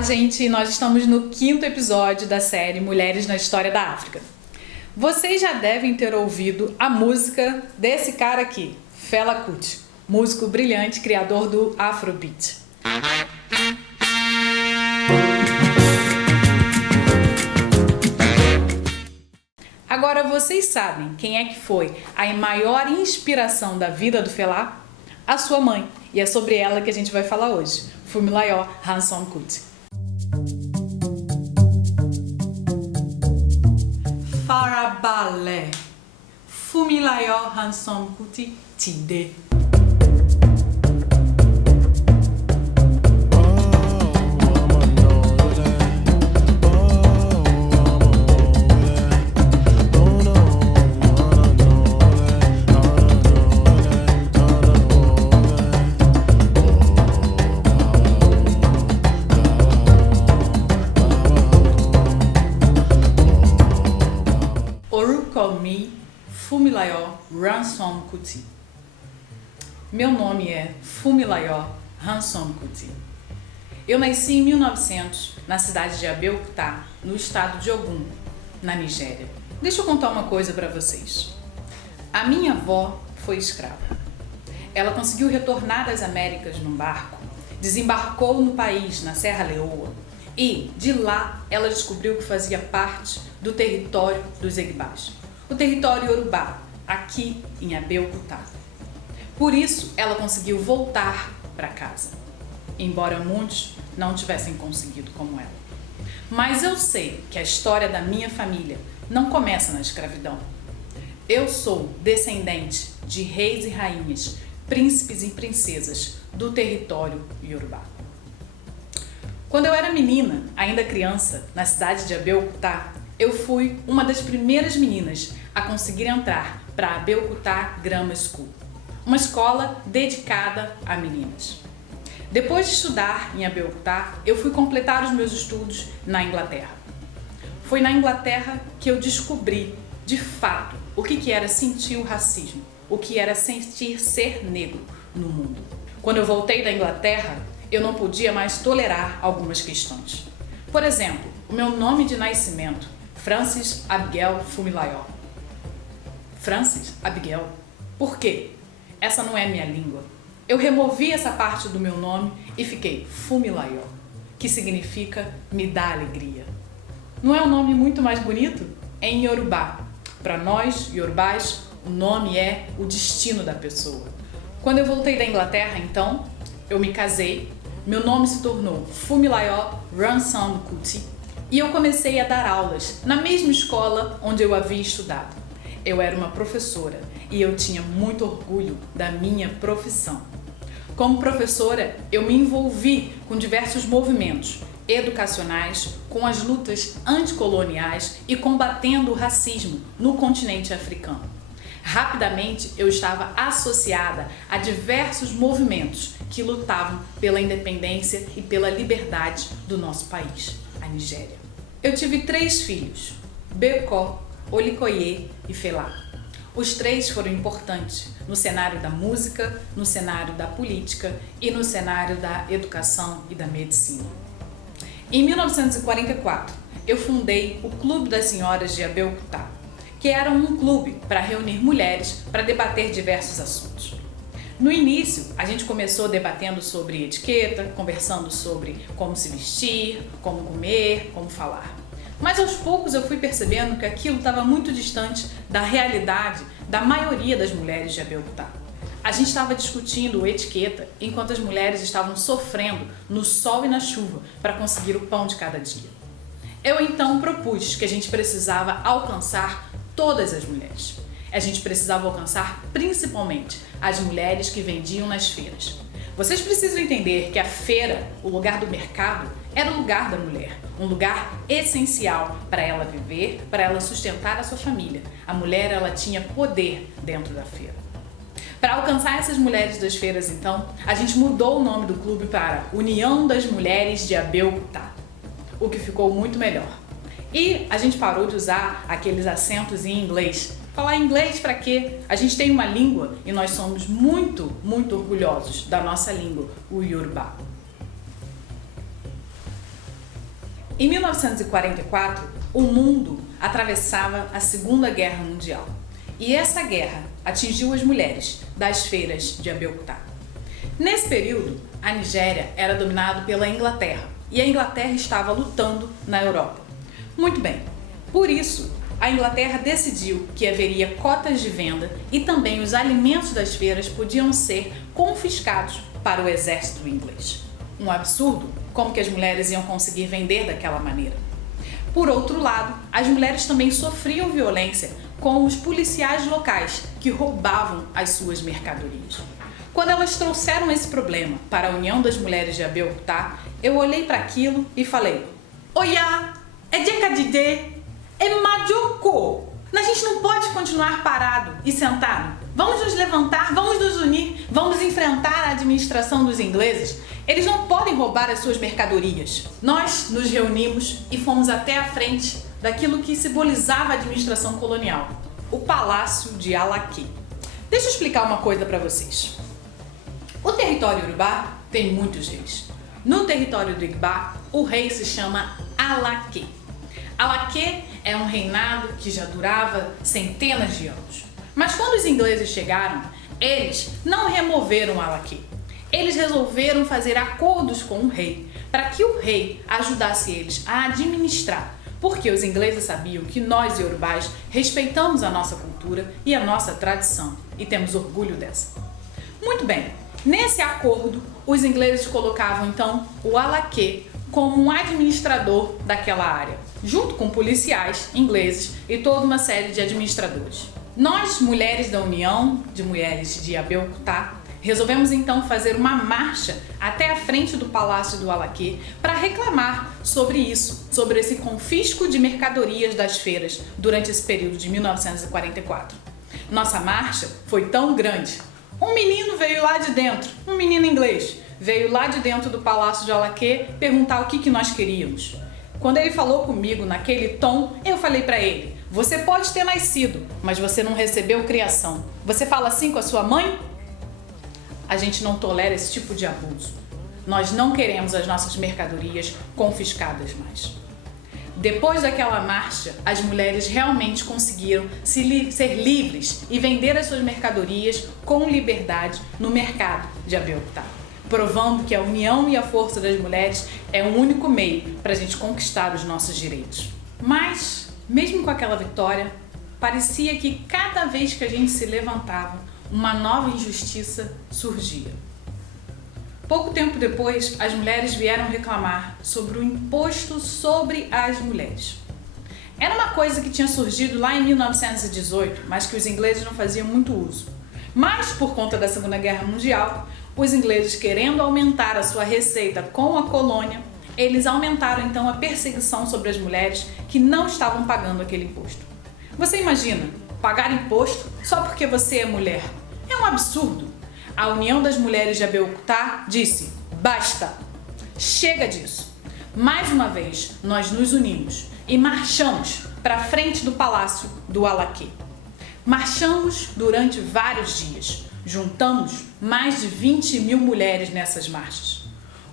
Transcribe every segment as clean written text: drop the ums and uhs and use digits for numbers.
Olá, gente! Nós estamos no 5º episódio da série Mulheres na História da África. Vocês já devem ter ouvido a música desse cara aqui, Fela Kuti, músico brilhante, criador do Afrobeat. Agora, vocês sabem quem é que foi a maior inspiração da vida do Fela? A sua mãe. E é sobre ela que a gente vai falar hoje. Funmilayo Ransome Kuti. Farabalé. Funmilayo Ransome Kuti Tide. Mi Funmilayo Ransome Kuti. Meu nome é Funmilayo Ransome Kuti. Eu nasci em 1900 na cidade de Abeokuta, no estado de Ogun, na Nigéria. Deixa eu contar uma coisa para vocês. A minha avó foi escrava. Ela conseguiu retornar das Américas num barco, desembarcou no país, na Serra Leoa, e de lá ela descobriu que fazia parte do território dos Egbás, o território Yorubá, aqui em Abeokuta. Por isso, ela conseguiu voltar para casa, embora muitos não tivessem conseguido como ela. Mas eu sei que a história da minha família não começa na escravidão. Eu sou descendente de reis e rainhas, príncipes e princesas do território Yorubá. Quando eu era menina, ainda criança, na cidade de Abeokuta, eu fui uma das primeiras meninas a conseguir entrar para a Abeokuta Grammar School, uma escola dedicada a meninas. Depois de estudar em Abeokuta, eu fui completar os meus estudos na Inglaterra. Foi na Inglaterra que eu descobri, de fato, o que era sentir o racismo, o que era sentir ser negro no mundo. Quando eu voltei da Inglaterra, eu não podia mais tolerar algumas questões. Por exemplo, o meu nome de nascimento, Frances Abigail Funmilayo. Frances Abigail. Por quê? Essa não é minha língua. Eu removi essa parte do meu nome e fiquei Funmilayo, que significa me dá alegria. Não é um nome muito mais bonito? É em Yorubá. Para nós, Yorubás, o nome é o destino da pessoa. Quando eu voltei da Inglaterra, então, eu me casei, meu nome se tornou Funmilayo Ransome Kuti e eu comecei a dar aulas na mesma escola onde eu havia estudado. Eu era uma professora e eu tinha muito orgulho da minha profissão. Como professora, eu me envolvi com diversos movimentos educacionais, com as lutas anticoloniais e combatendo o racismo no continente africano. Rapidamente, eu estava associada a diversos movimentos que lutavam pela independência e pela liberdade do nosso país, a Nigéria. Eu tive 3 filhos, Bekó, Olikoye e Fela. Os 3 foram importantes no cenário da música, no cenário da política e no cenário da educação e da medicina. Em 1944, eu fundei o Clube das Senhoras de Abeokuta, que era um clube para reunir mulheres para debater diversos assuntos. No início, a gente começou debatendo sobre etiqueta, conversando sobre como se vestir, como comer, como falar. Mas aos poucos eu fui percebendo que aquilo estava muito distante da realidade da maioria das mulheres de Abeokuta. A gente estava discutindo etiqueta enquanto as mulheres estavam sofrendo no sol e na chuva para conseguir o pão de cada dia. Eu então propus que a gente precisava alcançar todas as mulheres. A gente precisava alcançar principalmente as mulheres que vendiam nas feiras. Vocês precisam entender que a feira, o lugar do mercado, era o lugar da mulher, um lugar essencial para ela viver, para ela sustentar a sua família. A mulher, ela tinha poder dentro da feira. Para alcançar essas mulheres das feiras, então, a gente mudou o nome do clube para União das Mulheres de Abeokuta, o que ficou muito melhor. E a gente parou de usar aqueles acentos em inglês. Falar inglês para quê? A gente tem uma língua e nós somos muito, muito orgulhosos da nossa língua, o Yorubá. Em 1944, o mundo atravessava a Segunda Guerra Mundial. E essa guerra atingiu as mulheres das feiras de Abeokuta. Nesse período, a Nigéria era dominada pela Inglaterra e a Inglaterra estava lutando na Europa. Muito bem, por isso, a Inglaterra decidiu que haveria cotas de venda e também os alimentos das feiras podiam ser confiscados para o exército inglês. Um absurdo, como que as mulheres iam conseguir vender daquela maneira? Por outro lado, as mulheres também sofriam violência com os policiais locais que roubavam as suas mercadorias. Quando elas trouxeram esse problema para a União das Mulheres de Abeokuta, eu olhei para aquilo e falei: Oya, é Jekadide, é Majoko! A gente não pode continuar parado e sentado. Vamos nos levantar, vamos nos unir, vamos enfrentar a administração dos ingleses. Eles não podem roubar as suas mercadorias. Nós nos reunimos e fomos até a frente daquilo que simbolizava a administração colonial, o Palácio de Alake. Deixa eu explicar uma coisa para vocês. O território Yorubá tem muitos reis. No território do Igba, o rei se chama Alake. Alake é um reinado que já durava centenas de anos. Mas quando os ingleses chegaram, eles não removeram Alake. Eles resolveram fazer acordos com o rei, para que o rei ajudasse eles a administrar, porque os ingleses sabiam que nós, iorubás, respeitamos a nossa cultura e a nossa tradição, e temos orgulho dessa. Muito bem, nesse acordo, os ingleses colocavam então o Alake como um administrador daquela área, junto com policiais ingleses e toda uma série de administradores. Nós, mulheres da União de Mulheres de Abeokuta, resolvemos então fazer uma marcha até a frente do Palácio do Alake para reclamar sobre isso, sobre esse confisco de mercadorias das feiras durante esse período de 1944. Nossa marcha foi tão grande. Um menino veio lá de dentro, um menino inglês, veio lá de dentro do Palácio de Alake perguntar o que nós queríamos. Quando ele falou comigo naquele tom, eu falei para ele: você pode ter nascido, mas você não recebeu criação. Você fala assim com a sua mãe? A gente não tolera esse tipo de abuso. Nós não queremos as nossas mercadorias confiscadas mais. Depois daquela marcha, as mulheres realmente conseguiram ser livres e vender as suas mercadorias com liberdade no mercado de Abeokuta, provando que a união e a força das mulheres é o único meio para a gente conquistar os nossos direitos. Mas, mesmo com aquela vitória, parecia que cada vez que a gente se levantava, uma nova injustiça surgia. Pouco tempo depois, as mulheres vieram reclamar sobre o imposto sobre as mulheres. Era uma coisa que tinha surgido lá em 1918, mas que os ingleses não faziam muito uso. Mas, por conta da Segunda Guerra Mundial, os ingleses, querendo aumentar a sua receita com a colônia, eles aumentaram então a perseguição sobre as mulheres que não estavam pagando aquele imposto. Você imagina pagar imposto só porque você é mulher? É um absurdo. A União das Mulheres de Abeokuta disse: basta, chega disso. Mais uma vez, nós nos unimos e marchamos para a frente do Palácio do Alake. Marchamos durante vários dias. Juntamos mais de 20.000 mulheres nessas marchas.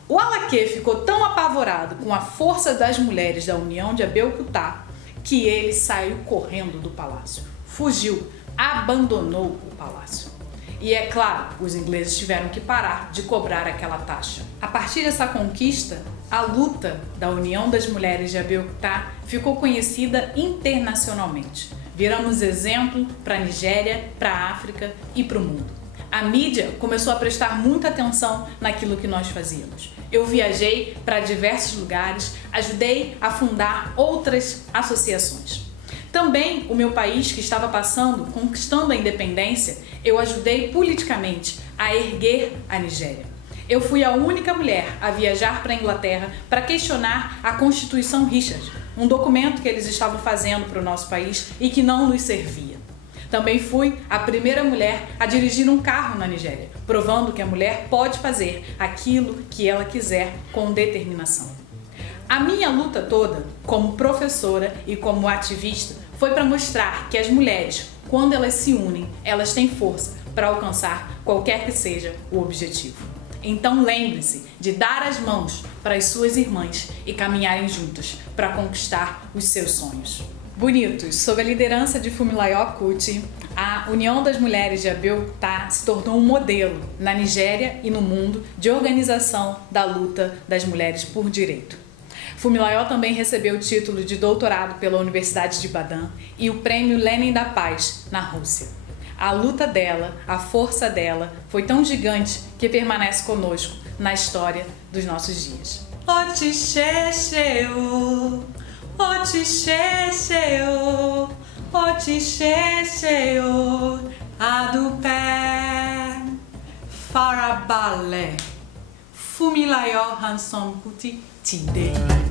O Alake ficou tão apavorado com a força das mulheres da União de Abeokuta que ele saiu correndo do palácio. Fugiu, abandonou o palácio. E é claro, os ingleses tiveram que parar de cobrar aquela taxa. A partir dessa conquista, a luta da União das Mulheres de Abeokuta ficou conhecida internacionalmente. Viramos exemplo para a Nigéria, para a África e para o mundo. A mídia começou a prestar muita atenção naquilo que nós fazíamos. Eu viajei para diversos lugares, ajudei a fundar outras associações. Também o meu país, que estava conquistando a independência, eu ajudei politicamente a erguer a Nigéria. Eu fui a única mulher a viajar para a Inglaterra para questionar a Constituição Richard, um documento que eles estavam fazendo para o nosso país e que não nos servia. Também fui a primeira mulher a dirigir um carro na Nigéria, provando que a mulher pode fazer aquilo que ela quiser com determinação. A minha luta toda, como professora e como ativista, foi para mostrar que as mulheres, quando elas se unem, elas têm força para alcançar qualquer que seja o objetivo. Então lembre-se de dar as mãos para as suas irmãs e caminharem juntos para conquistar os seus sonhos. Bonitos, sob a liderança de Funmilayo Kuti, a União das Mulheres de Abeokuta se tornou um modelo na Nigéria e no mundo de organização da luta das mulheres por direito. Funmilayo também recebeu o título de doutorado pela Universidade de Ibadan e o Prêmio Lenin da Paz na Rússia. A luta dela, a força dela, foi tão gigante que permanece conosco na história dos nossos dias. Farabalẹ̀, Funmilayo Ransome Kuti ti dé.